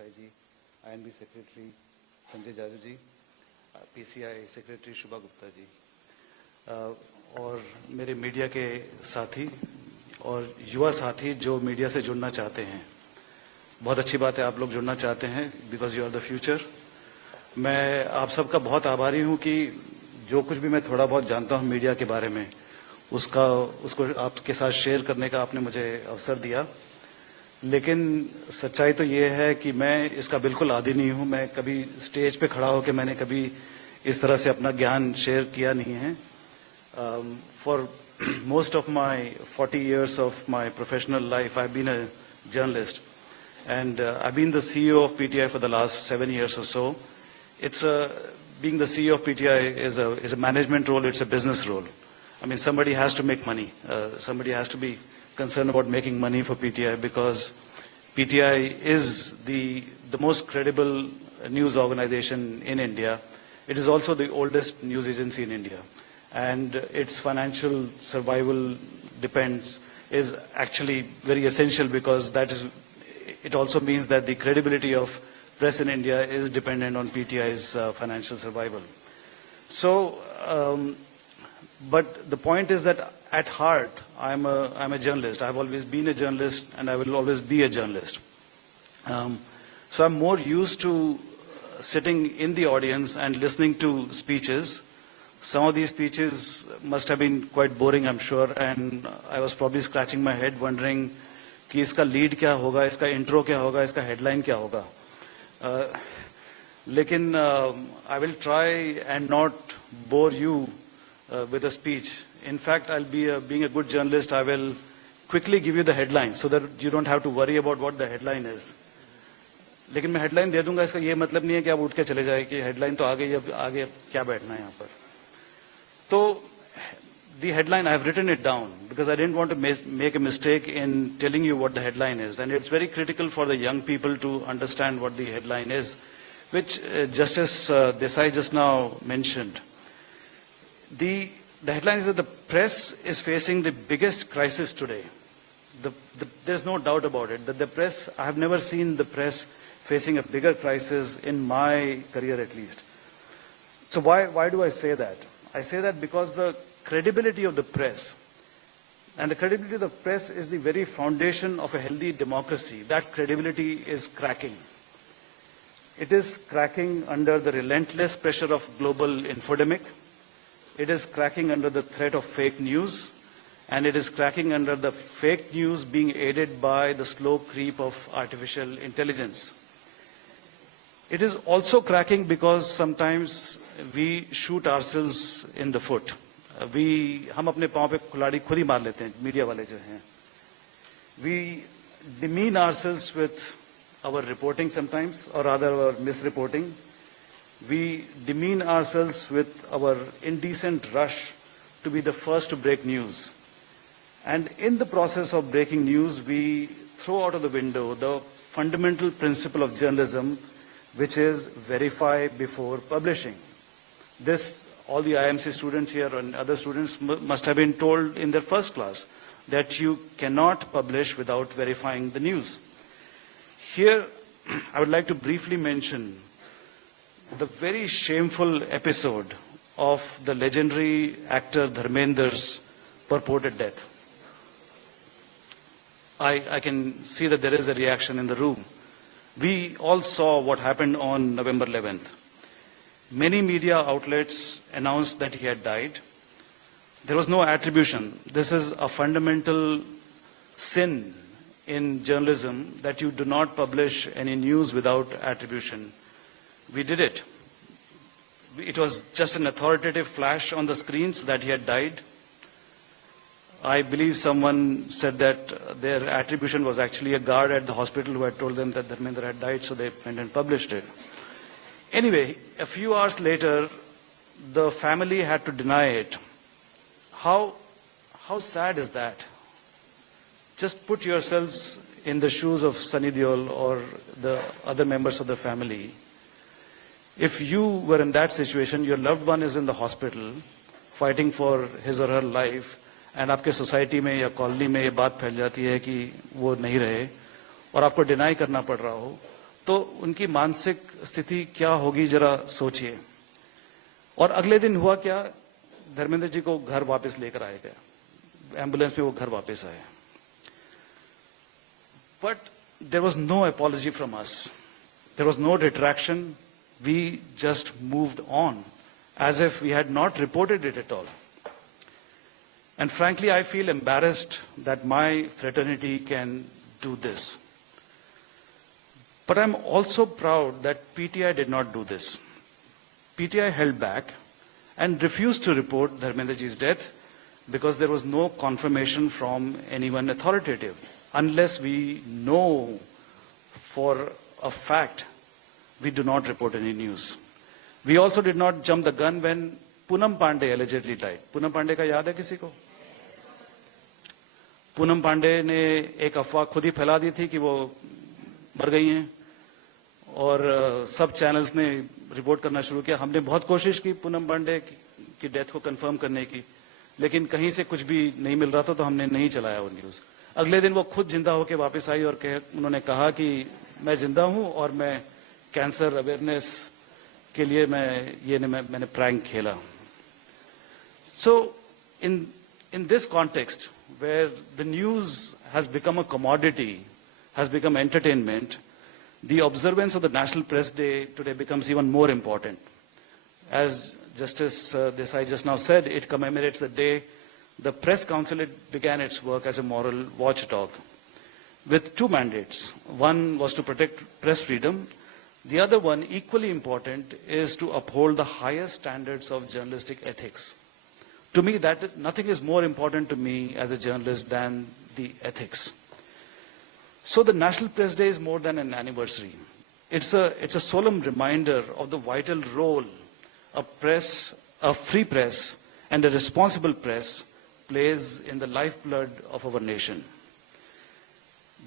देसाई जी, INB secretary Sanjay Jaju जी, PCI secretary शुभा गुप्ता जी, और मेरे media के साथी और युवा साथी जो मीडिया से जुड़ना चाहते हैं। बहुत अच्छी बात है आप लोग जुड़ना चाहते हैं, because you are the future. मैं आप सबका बहुत आभारी हूं कि जो कुछ भी मैं थोड़ा बहुत जानता हूं मीडिया के बारे में उसको आपके साथ शेयर करने का आपने मुझे अवसर दिया। लेकिन सच्चाई तो ये है कि मैं इसका बिल्कुल आदी नहीं हूं। मैं कभी स्टेज पे खड़ा होकर मैंने कभी इस तरह से अपना ज्ञान शेयर किया नहीं है। For most of my 40 years of my professional life, I've been a journalist, and I've been the CEO of PTI for the last 7 years or so. Being the CEO of PTI is a management role. It's a business role. I mean, somebody has to make money. Somebody has to be concerned about making money for PTI, because PTI is the most credible news organization in India. It is also the oldest news agency in India. And its financial survival is actually very essential, because it also means that the credibility of press in India is dependent on PTI's financial survival. So, but the point is that at heart, I'm a journalist. I've always been a journalist, and I will always be a journalist. So I'm more used to sitting in the audience and listening to speeches. Some of these speeches must have been quite boring, I'm sure, and I was probably scratching my head wondering कि इसका lead क्या होगा, इसका intro क्या होगा, इसका headline क्या होगा. लेकिन I will try and not bore you with a speech. In fact, being a good journalist, I will quickly give you the headline so that you don't have to worry about what the headline is. लेकिन मैं headline दे दूंगा, इसका ये मतलब नहीं है कि आप उठ के चले जाए कि headline तो आ गई, अब आगे क्या बैठना है यहाँ पर. So, the headline, I have written it down because I didn't want to make a mistake in telling you what the headline is. And it's very critical for the young people to understand what the headline is, which Justice Desai just now mentioned. The headline is that the press is facing the biggest crisis today. There's no doubt about it, that the press, I have never seen the press facing a bigger crisis in my career at least. So why do I say that? I say that because the credibility of the press, and the credibility of the press is the very foundation of a healthy democracy. That credibility is cracking. It is cracking under the relentless pressure of global infodemic. It is cracking under the threat of fake news. And it is cracking under the fake news being aided by the slow creep of artificial intelligence. It is also cracking because sometimes we shoot ourselves in the foot. हम अपने पाँव पे कुल्हाड़ी खुद ही मार लेते हैं, media वाले जो हैं. We demean ourselves with our reporting sometimes, or rather our misreporting. We demean ourselves with our indecent rush to be the first to break news. And in the process of breaking news, we throw out of the window the fundamental principle of journalism, which is verify before publishing. This, all the IMC students here and other students must have been told in their first class, that you cannot publish without verifying the news. Here, I would like to briefly mention the very shameful episode of the legendary actor Dharmender's purported death. I can see that there is a reaction in the room. We all saw what happened on November 11th. Many media outlets announced that he had died. There was no attribution. This is a fundamental sin in journalism, that you do not publish any news without attribution. We did it. It was just an authoritative flash on the screens that he had died. I believe someone said that their attribution was actually a guard at the hospital who had told them that Dharmender had died, so they went and published it. Anyway, a few hours later, the family had to deny it. How sad is that? Just put yourselves in the shoes of Sunny Deol or the other members of the family. If you were in that situation, your loved one is in the hospital fighting for his or her life, and आपके society में या colony में ये बात फैल जाती है कि वो नहीं रहे और आपको डिनाई करना पड़ रहा हो, तो उनकी मानसिक स्थिति क्या होगी जरा सोचिए। और अगले दिन हुआ क्या, धर्मेंद्र जी को घर वापस लेकर आया गया, एम्बुलेंस में वो घर वापस आए। But there was no apology from us, there was no retraction, we just moved on as if we had not reported it at all. And frankly, I feel embarrassed that my fraternity can do this. But I'm also proud that PTI did not do this. PTI held back and refused to report Dharmendra ji's death because there was no confirmation from anyone authoritative. Unless we know for a fact, we do not report any news. We also did not jump the gun when Poonam Pandey allegedly died. Poonam Pandey का याद है किसी को? पूनम पांडे ने एक अफवाह खुद ही फैला दी थी कि वो मर गई हैं और सब चैनल्स ने रिपोर्ट करना शुरू किया। हमने बहुत कोशिश की पूनम पांडे की डेथ को कंफर्म करने की, लेकिन कहीं से कुछ भी नहीं मिल रहा था, तो हमने नहीं चलाया वो न्यूज। अगले दिन वो खुद जिंदा होकर वापस आई और उन्होंने कहा कि मैं जिंदा हूं और मैं कैंसर अवेयरनेस के लिए मैंने प्रैंक खेला। सो in this context, where the news has become a commodity, has become entertainment, the observance of the National Press Day today becomes even more important. As Justice Desai just now said, it commemorates the day the Press Council began its work as a moral watchdog with two mandates. One was to protect press freedom. The other one, equally important, is to uphold the highest standards of journalistic ethics. To me, nothing is more important to me as a journalist than the ethics. So the National Press Day is more than an anniversary. It's a solemn reminder of the vital role a free press and a responsible press plays in the lifeblood of our nation.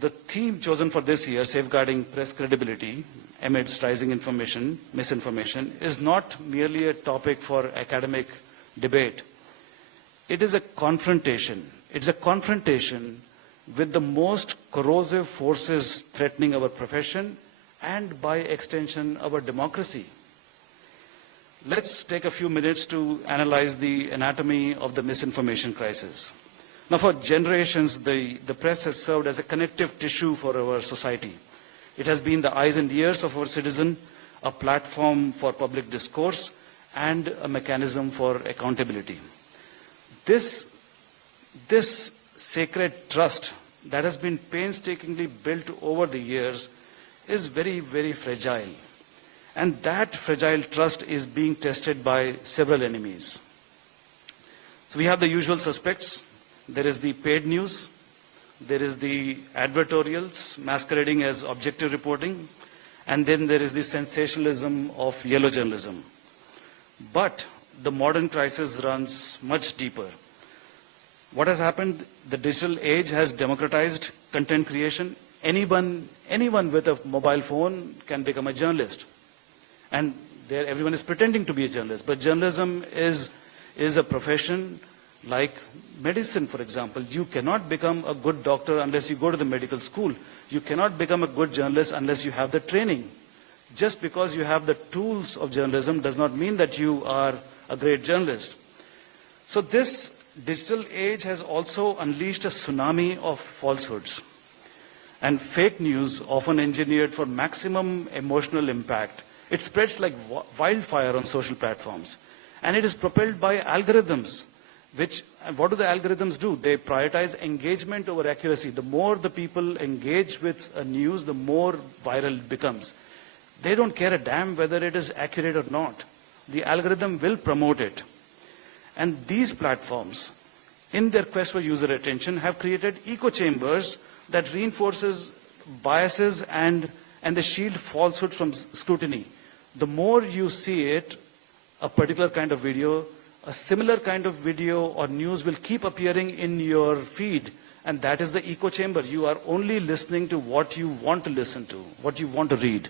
The theme chosen for this year, safeguarding press credibility amidst rising misinformation, is not merely a topic for academic debate. It is a confrontation. It's a confrontation with the most corrosive forces threatening our profession and, by extension, our democracy. Let's take a few minutes to analyze the anatomy of the misinformation crisis. Now, for generations, the press has served as a connective tissue for our society. It has been the eyes and ears of our citizen, a platform for public discourse, and a mechanism for accountability. This sacred trust that has been painstakingly built over the years is very, very fragile. And that fragile trust is being tested by several enemies. So we have the usual suspects. There is the paid news. There is the advertorials masquerading as objective reporting. And then there is the sensationalism of yellow journalism. But the modern crisis runs much deeper. What has happened? The digital age has democratized content creation. Anyone with a mobile phone can become a journalist. And everyone is pretending to be a journalist. But journalism is a profession like medicine, for example. You cannot become a good doctor unless you go to the medical school. You cannot become a good journalist unless you have the training. Just because you have the tools of journalism does not mean that you are a great journalist. So this digital age has also unleashed a tsunami of falsehoods and fake news, often engineered for maximum emotional impact. It spreads like wildfire on social platforms. And it is propelled by algorithms, what do the algorithms do? They prioritize engagement over accuracy. The more the people engage with a news, the more viral it becomes. They don't care a damn whether it is accurate or not. The algorithm will promote it. And these platforms, in their quest for user attention, have created echo chambers that reinforces biases and they shield falsehood from scrutiny. The more you see it, a particular kind of video, a similar kind of video or news will keep appearing in your feed, and that is the echo chamber. You are only listening to what you want to listen to, what you want to read.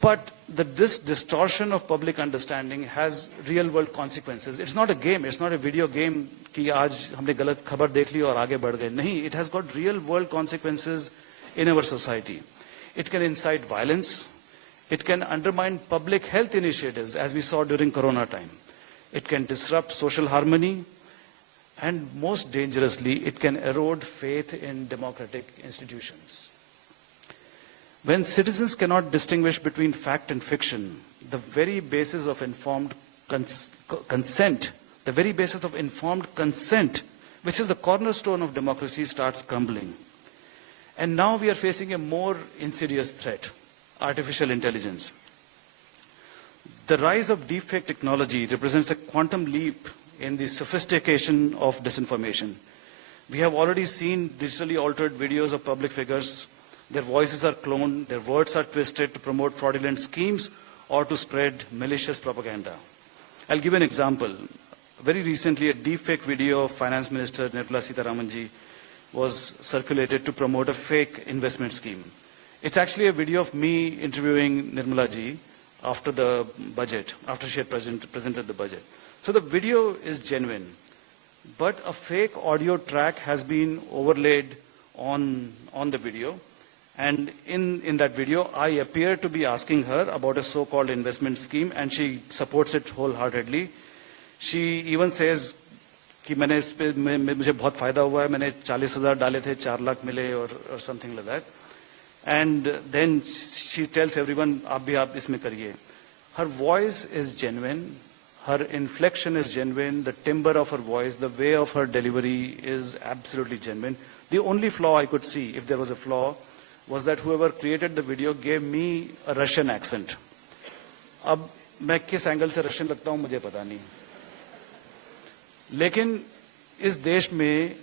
But this distortion of public understanding has real-world consequences. It's not a game. It's not a video game कि आज हमने गलत खबर देख ली और आगे बढ़ गए. नहीं, it has got real-world consequences in our society. It can incite violence. It can undermine public health initiatives, as we saw during Corona time. It can disrupt social harmony. And most dangerously, it can erode faith in democratic institutions. When citizens cannot distinguish between fact and fiction, the very basis of informed consent, which is the cornerstone of democracy, starts crumbling. And now we are facing a more insidious threat, artificial intelligence. The rise of deepfake technology represents a quantum leap in the sophistication of disinformation. We have already seen digitally altered videos of public figures. Their voices are cloned, their words are twisted to promote fraudulent schemes or to spread malicious propaganda. I'll give an example. Very recently, a deepfake video of Finance Minister Nirmala Sitharamanji was circulated to promote a fake investment scheme. It's actually a video of me interviewing Nirmala ji after the budget, after she had presented the budget. So the video is genuine, but a fake audio track has been overlaid on the video. And in that video, I appear to be asking her about a so-called investment scheme, and she supports it wholeheartedly. She even says कि मुझे बहुत फायदा हुआ है, मैंने 40,000 डाले थे, 4 लाख मिले, or something like that. And then she tells everyone, आप इसमें करिए. Her voice is genuine. Her inflection is genuine. The timbre of her voice, the way of her delivery is absolutely genuine. The only flaw I could see, if there was a flaw, was that whoever created the video gave me a Russian accent. अब मैं किस angle से Russian लगता हूं मुझे पता नहीं, लेकिन इस देश में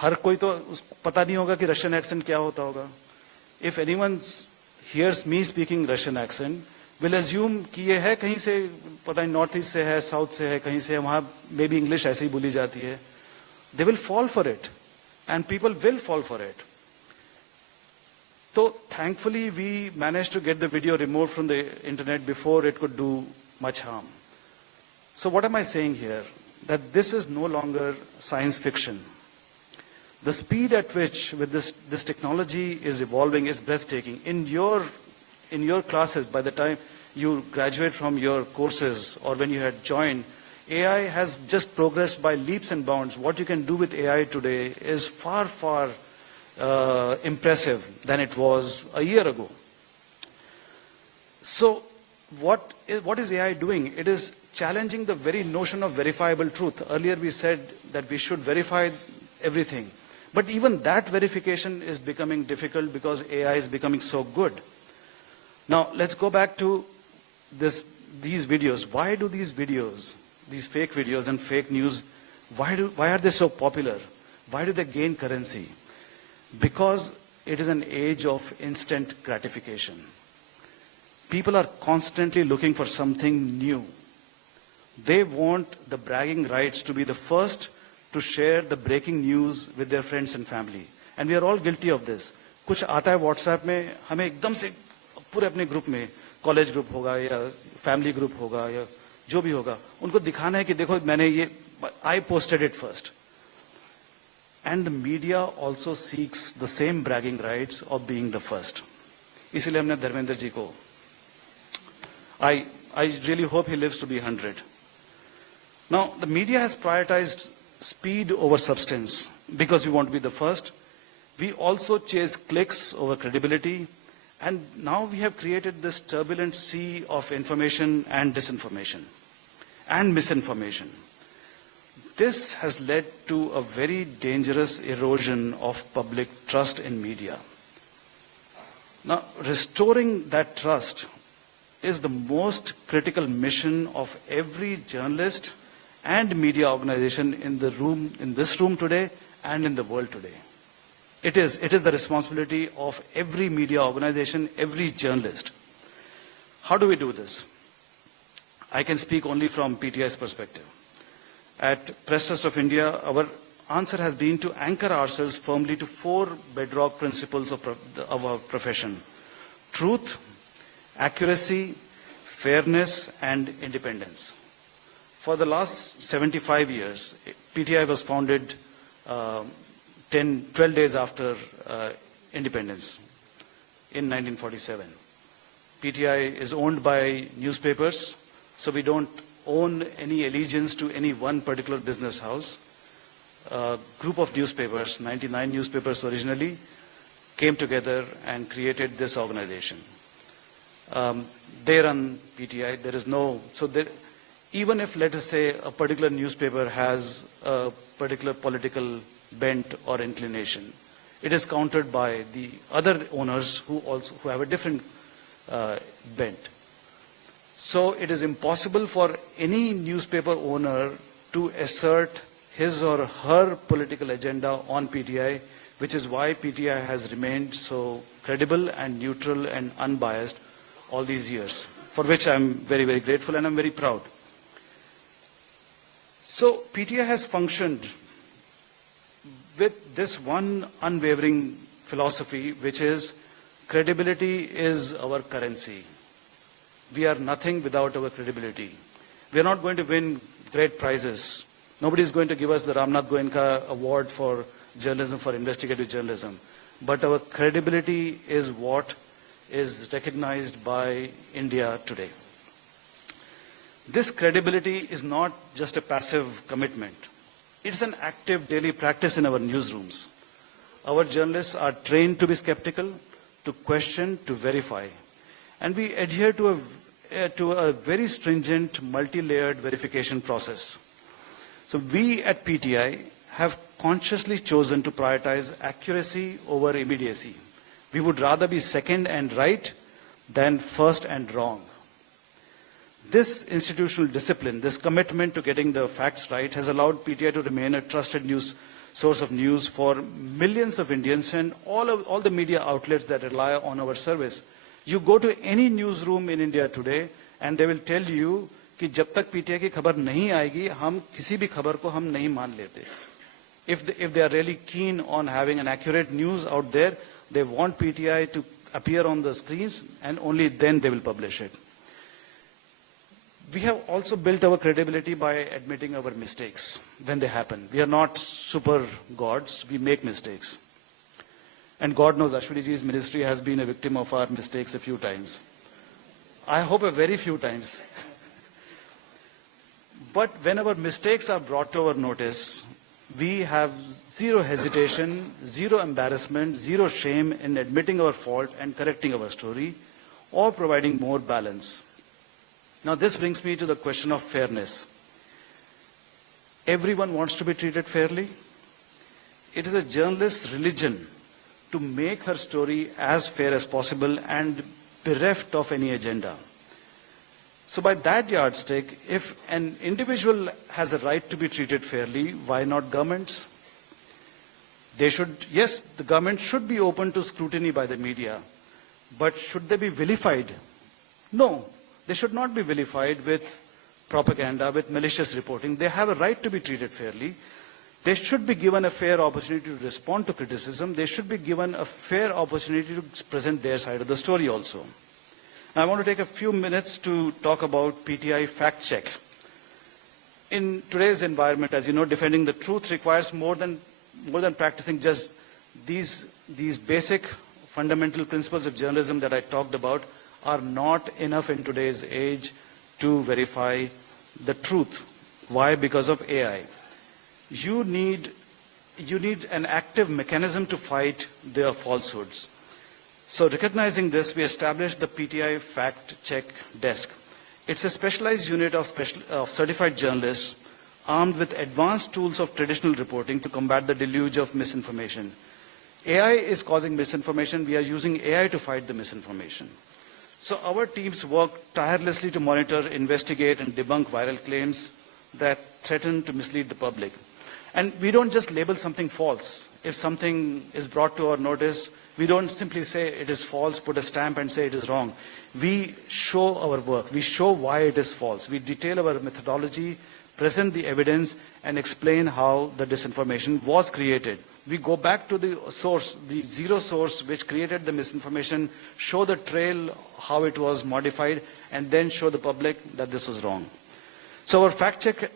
हर कोई तो पता नहीं होगा कि रशियन एक्सेंट क्या होता होगा. If anyone hears me speaking Russian accent, will assume कि ये है कहीं से, पता नहीं नॉर्थ ईस्ट से है, साउथ से है, कहीं से है, वहां मे बी इंग्लिश ऐसे ही बोली जाती है. They will fall for it, and people will fall for it. So thankfully we managed to get the video removed from the internet before it could do much harm. So what am I saying here? That this is no longer science fiction. The speed at which with this technology is evolving is breathtaking. In your classes, by the time you graduate from your courses or when you had joined, AI has just progressed by leaps and bounds. What you can do with AI today is far, far impressive than it was a year ago. So what is AI doing? It is challenging the very notion of verifiable truth. Earlier we said that we should verify everything. But even that verification is becoming difficult because AI is becoming so good. Now let's go back to these videos. Why do these videos, these fake videos and fake news, why are they so popular? Why do they gain currency? Because it is an age of instant gratification. People are constantly looking for something new. They want the bragging rights to be the first to share the breaking news with their friends and family. And we are all guilty of this. कुछ आता है WhatsApp में, हमें एकदम से पूरे अपने group में, कॉलेज ग्रुप होगा या फैमिली ग्रुप होगा या जो भी होगा, उनको दिखाना है कि देखो मैंने ये, I posted it first. And the media also seeks the same bragging rights of being the first. इसीलिए हमने धर्मेंद्र जी को, I really hope he lives to be 100. Now, the media has prioritized speed over substance because we want to be the first. We also chase clicks over credibility. And now we have created this turbulent sea of information and disinformation and misinformation. This has led to a very dangerous erosion of public trust in media. Now, restoring that trust is the most critical mission of every journalist and media organization in this room today and in the world today. It is the responsibility of every media organization, every journalist. How do we do this? I can speak only from PTI's perspective. At Press Trust of India, our answer has been to anchor ourselves firmly to 4 bedrock principles of our profession: truth, accuracy, fairness, and independence. For the last 75 years, PTI was founded 12 days after independence. in 1947. PTI is owned by newspapers, so we don't own any allegiance to any one particular business house. A group of newspapers, 99 newspapers originally, came together and created this organization. They run PTI. There is no, so there, even if, let us say, a particular newspaper has a particular political bent or inclination, it is countered by the other owners who have a different bent. So it is impossible for any newspaper owner to assert his or her political agenda on PTI, which is why PTI has remained so credible and neutral and unbiased all these years, for which I'm very, very grateful and I'm very proud. So PTI has functioned with this one unwavering philosophy, which is credibility is our currency. We are nothing without our credibility. We are not going to win great prizes. Nobody is going to give us the Ramnath Goenka Award for journalism, for investigative journalism. But our credibility is what is recognized by India today. This credibility is not just a passive commitment. It's an active daily practice in our newsrooms. Our journalists are trained to be skeptical, to question, to verify. And we adhere to a very stringent, multi-layered verification process. So we at PTI have consciously chosen to prioritize accuracy over immediacy. We would rather be second and right than first and wrong. This institutional discipline, this commitment to getting the facts right, has allowed PTI to remain a trusted source of news for millions of Indians and all the media outlets that rely on our service. You go to any newsroom in India today and they will tell you कि जब तक PTI की खबर नहीं आएगी हम किसी भी खबर को हम नहीं मान लेते. If they are really keen on having an accurate news out there, they want PTI to appear on the screens and only then they will publish it. We have also built our credibility by admitting our mistakes when they happen. We are not super gods, we make mistakes. And God knows Ashwiniji's ministry has been a victim of our mistakes a few times. I hope a very few times. But when our mistakes are brought to our notice, we have zero hesitation, zero embarrassment, zero shame in admitting our fault and correcting our story or providing more balance. Now this brings me to the question of fairness. Everyone wants to be treated fairly. It is a journalist's religion to make her story as fair as possible and bereft of any agenda. So by that yardstick, if an individual has a right to be treated fairly, why not governments? They should, yes, the government should be open to scrutiny by the media, but should they be vilified? No, they should not be vilified with propaganda, with malicious reporting. They have a right to be treated fairly. They should be given a fair opportunity to respond to criticism. They should be given a fair opportunity to present their side of the story also. I want to take a few minutes to talk about PTI fact check. In today's environment, as you know, defending the truth requires more than practicing just these basic fundamental principles of journalism that I talked about are not enough in today's age to verify the truth. Why? Because of AI. You need an active mechanism to fight their falsehoods. So recognizing this, we established the PTI Fact Check Desk. It's a specialized unit of certified journalists armed with advanced tools of traditional reporting to combat the deluge of misinformation. AI is causing misinformation. We are using AI to fight the misinformation. So our teams work tirelessly to monitor, investigate, and debunk viral claims that threaten to mislead the public. And we don't just label something false. If something is brought to our notice, we don't simply say it is false, put a stamp and say it is wrong. We show our work. We show why it is false. We detail our methodology, present the evidence, and explain how the disinformation was created. We go back to the source, the zero source which created the misinformation, show the trail, how it was modified, and then show the public that this was wrong. So our fact-checking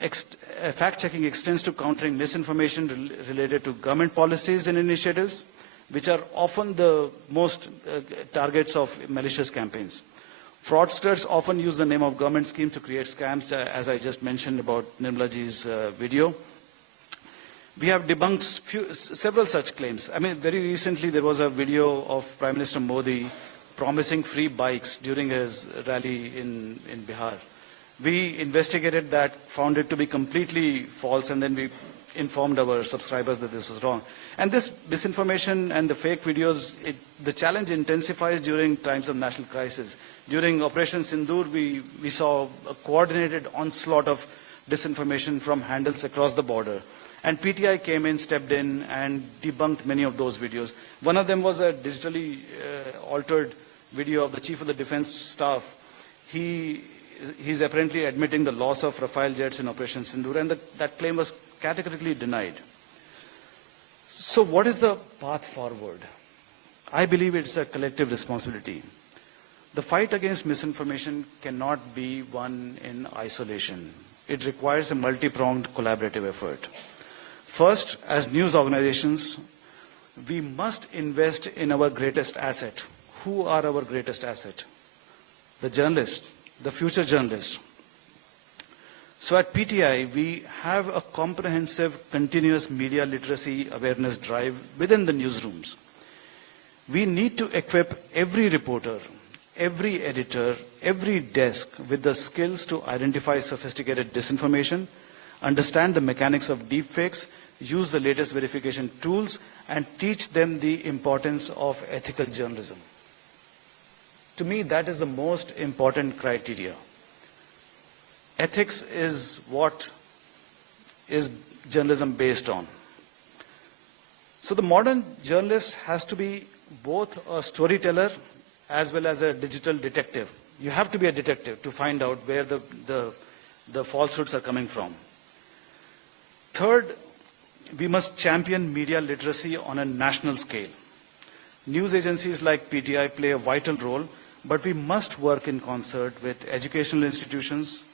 extends to countering misinformation related to government policies and initiatives, which are often the most targets of malicious campaigns. Fraudsters often use the name of government schemes to create scams, as I just mentioned about Nirmalaji's video. We have debunked several such claims. I mean, very recently there was a video of Prime Minister Modi promising free bikes during his rally in Bihar. We investigated that, found it to be completely false, and then we informed our subscribers that this was wrong. And this misinformation and the fake videos, the challenge intensifies during times of national crisis. During Operation Sindoor, we saw a coordinated onslaught of disinformation from handles across the border. And PTI came in, stepped in, and debunked many of those videos. One of them was a digitally altered video of the Chief of the Defense Staff. He's apparently admitting the loss of Rafale jets in Operation Sindoor, and that claim was categorically denied. So what is the path forward? I believe it's a collective responsibility. The fight against misinformation cannot be won in isolation. It requires a multi-pronged collaborative effort. First, as news organizations, we must invest in our greatest asset. Who are our greatest asset? The journalists, the future journalists. So at PTI, we have a comprehensive continuous media literacy awareness drive within the newsrooms. We need to equip every reporter, every editor, every desk with the skills to identify sophisticated disinformation, understand the mechanics of deepfakes, use the latest verification tools, and teach them the importance of ethical journalism. To me, that is the most important criteria. Ethics is what is journalism based on. So the modern journalist has to be both a storyteller as well as a digital detective. You have to be a detective to find out where the falsehoods are coming from. Third, we must champion media literacy on a national scale. News agencies like PTI play a vital role, but we must work in concert with educational institutions,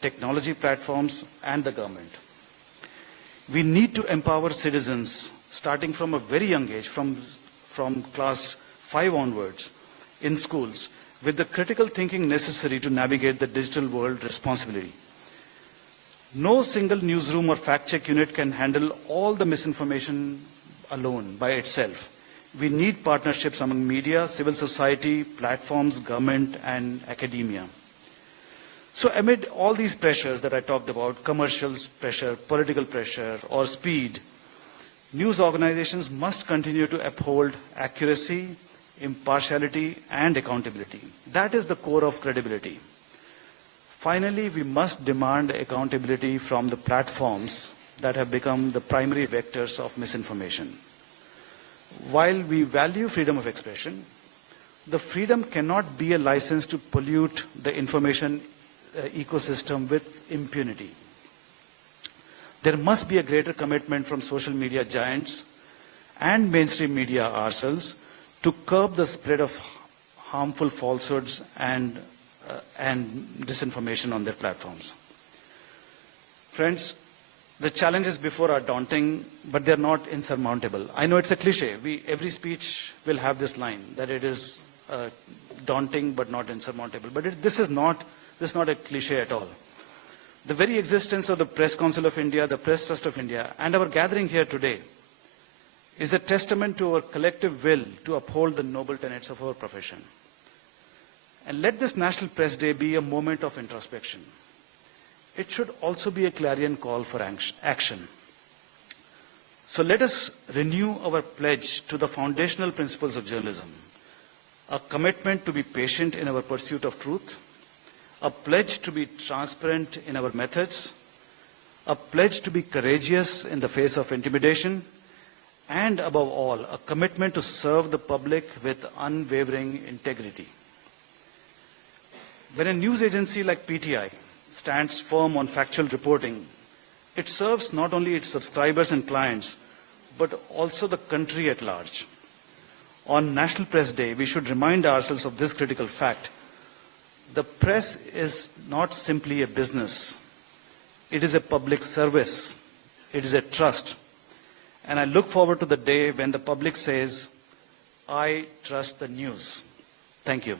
technology platforms, and the government. We need to empower citizens starting from a very young age, from class 5 onwards in schools, with the critical thinking necessary to navigate the digital world responsibly. No single newsroom or fact-check unit can handle all the misinformation alone by itself. We need partnerships among media, civil society, platforms, government, and academia. So amid all these pressures that I talked about, commercials pressure, political pressure, or speed, news organizations must continue to uphold accuracy, impartiality, and accountability. That is the core of credibility. Finally, we must demand accountability from the platforms that have become the primary vectors of misinformation. While we value freedom of expression, the freedom cannot be a license to pollute the information ecosystem with impunity. There must be a greater commitment from social media giants and mainstream media ourselves to curb the spread of harmful falsehoods and disinformation on their platforms. Friends, the challenges before are daunting, but they're not insurmountable. I know it's a cliche. Every speech will have this line, that it is daunting but not insurmountable. But this is not a cliche at all. The very existence of the Press Council of India, the Press Trust of India, and our gathering here today is a testament to our collective will to uphold the noble tenets of our profession. And let this National Press Day be a moment of introspection. It should also be a clarion call for action. So let us renew our pledge to the foundational principles of journalism, a commitment to be patient in our pursuit of truth, a pledge to be transparent in our methods, a pledge to be courageous in the face of intimidation, and above all, a commitment to serve the public with unwavering integrity. When a news agency like PTI stands firm on factual reporting, it serves not only its subscribers and clients, but also the country at large. On National Press Day, we should remind ourselves of this critical fact. The press is not simply a business. It is a public service. It is a trust. And I look forward to the day when the public says, I trust the news. Thank you.